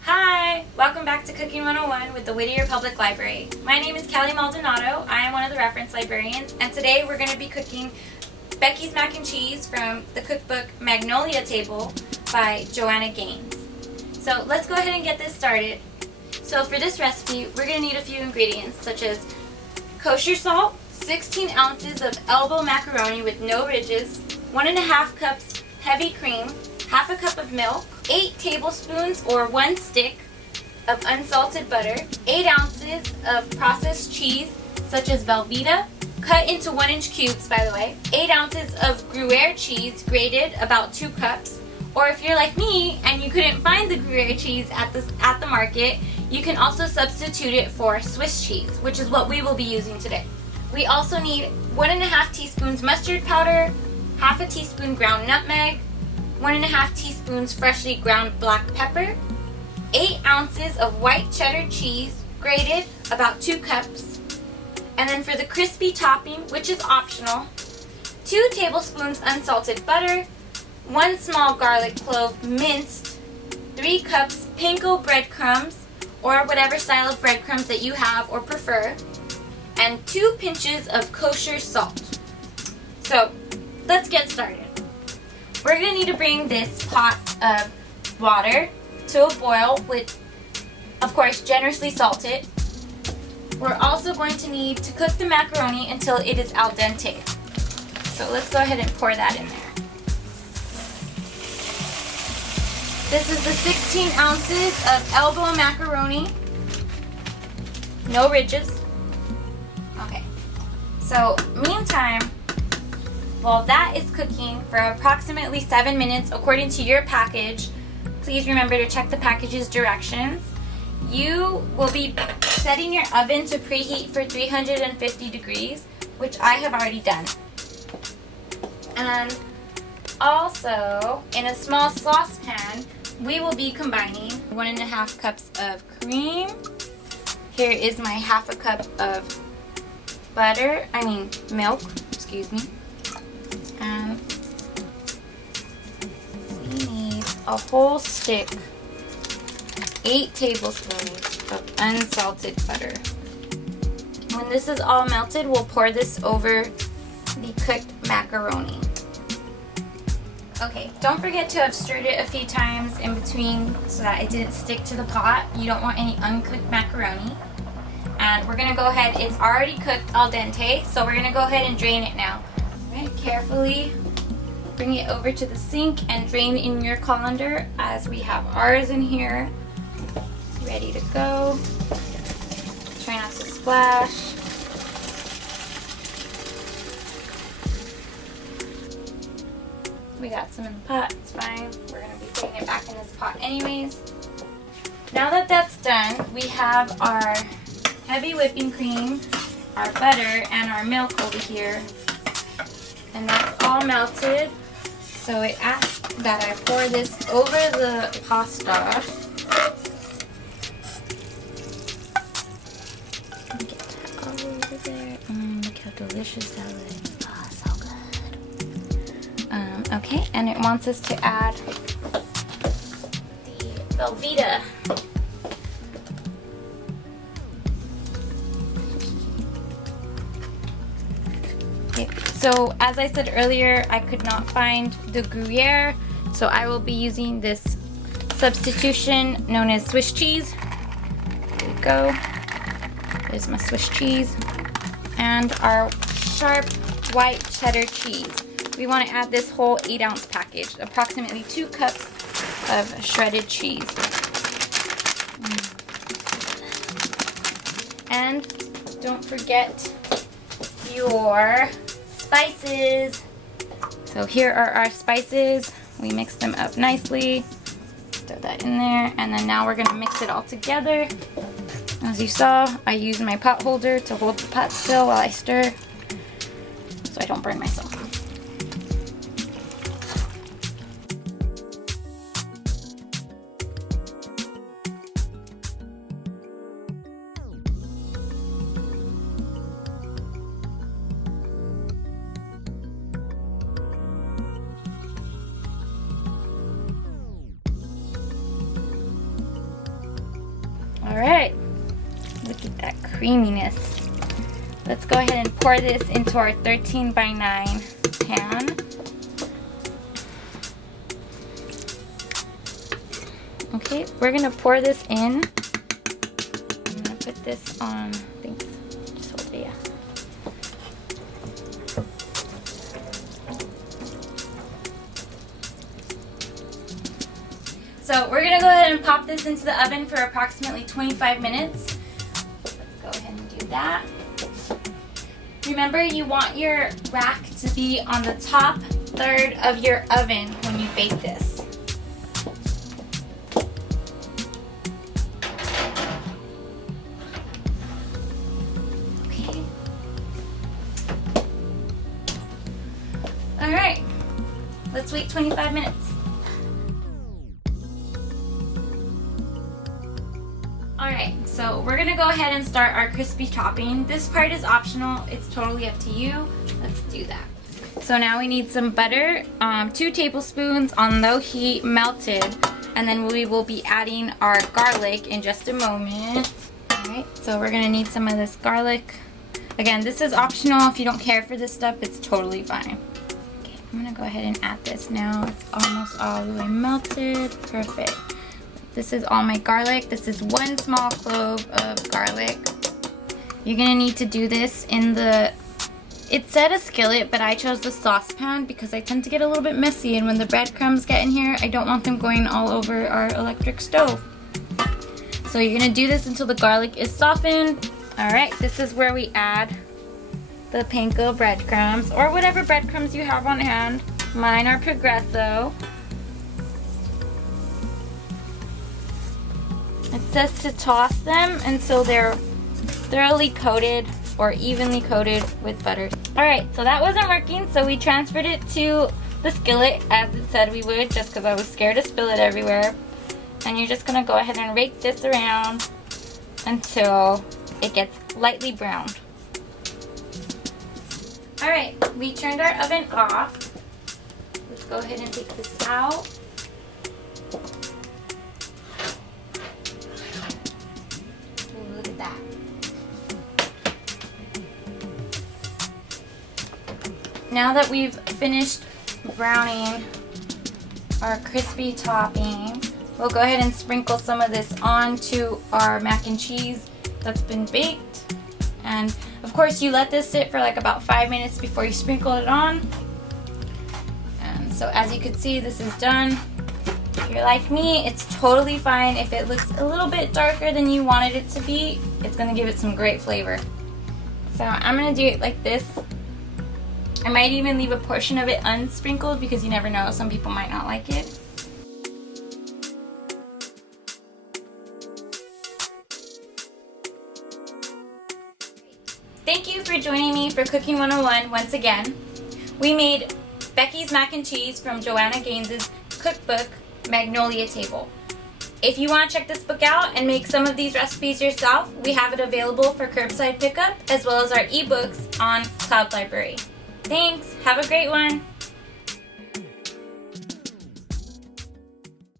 Hi! Welcome back to Cooking 101 with the Whittier Public Library. My name is Kelly Maldonado. I am one of the reference librarians, and today we're going to be cooking Becki's mac and cheese from the cookbook Magnolia Table by Joanna Gaines. So let's go ahead and get this started. So for this recipe, we're going to need a few ingredients such as kosher salt, 16 ounces of elbow macaroni with no ridges, 1.5 cups heavy cream, half a cup of milk, 8 tablespoons or 1 stick of unsalted butter, 8 ounces of processed cheese such as Velveeta, cut into 1-inch cubes by the way, 8 ounces of Gruyere cheese grated, about 2 cups, or if you're like me and you couldn't find the Gruyere cheese at the market, you can also substitute it for Swiss cheese, which is what we will be using today. We also need 1.5 teaspoons mustard powder, half a teaspoon ground nutmeg, 1.5 teaspoons freshly ground black pepper, 8 ounces of white cheddar cheese, grated, about 2 cups, and then for the crispy topping, which is optional, 2 tablespoons unsalted butter, 1 small garlic clove minced, 3 cups panko breadcrumbs, or whatever style of breadcrumbs that you have or prefer, and 2 pinches of kosher salt. So, let's get started. We're going to need to bring this pot of water to a boil with, of course, generously salted. We're also going to need to cook the macaroni until it is al dente. So let's go ahead and pour that in there. This is the 16 ounces of elbow macaroni, no ridges. Okay, so meantime, while that is cooking for approximately 7 minutes according to your package, please remember to check the package's directions. You will be setting your oven to preheat for 350 degrees, which I have already done. And also, in a small saucepan, we will be combining 1.5 cups of cream. Here is my half a cup of milk, excuse me. And we need a whole stick, 8 tablespoons of unsalted butter. When this is all melted, we'll pour this over the cooked macaroni. Okay, don't forget to have stirred it a few times in between so that it didn't stick to the pot. You don't want any uncooked macaroni. And we're gonna go ahead, it's already cooked al dente, so we're gonna go ahead and drain it now. Right, carefully bring it over to the sink and drain in your colander as we have ours in here ready to go. Try not to splash. We got some in the pot, it's fine. We're going to be putting it back in this pot anyways. Now that that's done, we have our heavy whipping cream, our butter, and our milk over here. And that's all melted. So it asks that I pour this over the pasta. Get that all over there. Look how delicious that is. Oh, so good. Okay, and it wants us to add the Velveeta. Okay, so as I said earlier, I could not find the Gruyere, so I will be using this substitution known as Swiss cheese. There we go. There's my Swiss cheese. And our sharp white cheddar cheese. We want to add this whole 8-ounce package, approximately 2 cups of shredded cheese. And don't forget your spices. So here are our spices. We mix them up nicely. Throw that in there, and then now we're gonna mix it all together. As you saw, I use my pot holder to hold the pot still while I stir, so I don't burn myself. All right, look at that creaminess. Let's go ahead and pour this into our 13 by 9 pan. Okay, we're gonna pour this in. I'm gonna put this on, I think, just hold it, yeah. So we're gonna go ahead and pop this into the oven for approximately 25 minutes. Let's go ahead and do that. Remember, you want your rack to be on the top third of your oven when you bake this. Okay. All right, let's wait 25 minutes. Alright, so we're gonna go ahead and start our crispy topping. This part is optional, it's totally up to you. Let's do that. So now we need some butter, 2 tablespoons on low heat, melted, and then we will be adding our garlic in just a moment. Alright, so we're gonna need some of this garlic. Again, this is optional. If you don't care for this stuff, it's totally fine. Okay, I'm gonna go ahead and add this now. It's almost all the way melted. Perfect. This is all my garlic. This is 1 small clove of garlic. You're gonna need to do this in the, it said a skillet, but I chose the saucepan because I tend to get a little bit messy, and when the breadcrumbs get in here, I don't want them going all over our electric stove. So you're gonna do this until the garlic is softened. All right, this is where we add the panko breadcrumbs, or whatever breadcrumbs you have on hand. Mine are Progresso. It says to toss them until they're thoroughly coated or evenly coated with butter. Alright, so that wasn't working, so we transferred it to the skillet as it said we would, just because I was scared to spill it everywhere. And you're just going to go ahead and rake this around until it gets lightly browned. Alright, we turned our oven off. Let's go ahead and take this out. Look at that. Now that we've finished browning our crispy topping, we'll go ahead and sprinkle some of this onto our mac and cheese that's been baked. And of course you let this sit for like about 5 minutes before you sprinkle it on. And so as you can see, this is done. If you're like me, it's totally fine if it looks a little bit darker than you wanted it to be. It's gonna give it some great flavor. So I'm gonna do it like this. I might even leave a portion of it unsprinkled because you never know, some people might not like it. Thank you for joining me for Cooking 101 once again. We made Becki's mac and cheese from Joanna Gaines' cookbook, Magnolia Table. If you want to check this book out and make some of these recipes yourself, we have it available for curbside pickup as well as our ebooks on Cloud Library. Thanks, have a great one.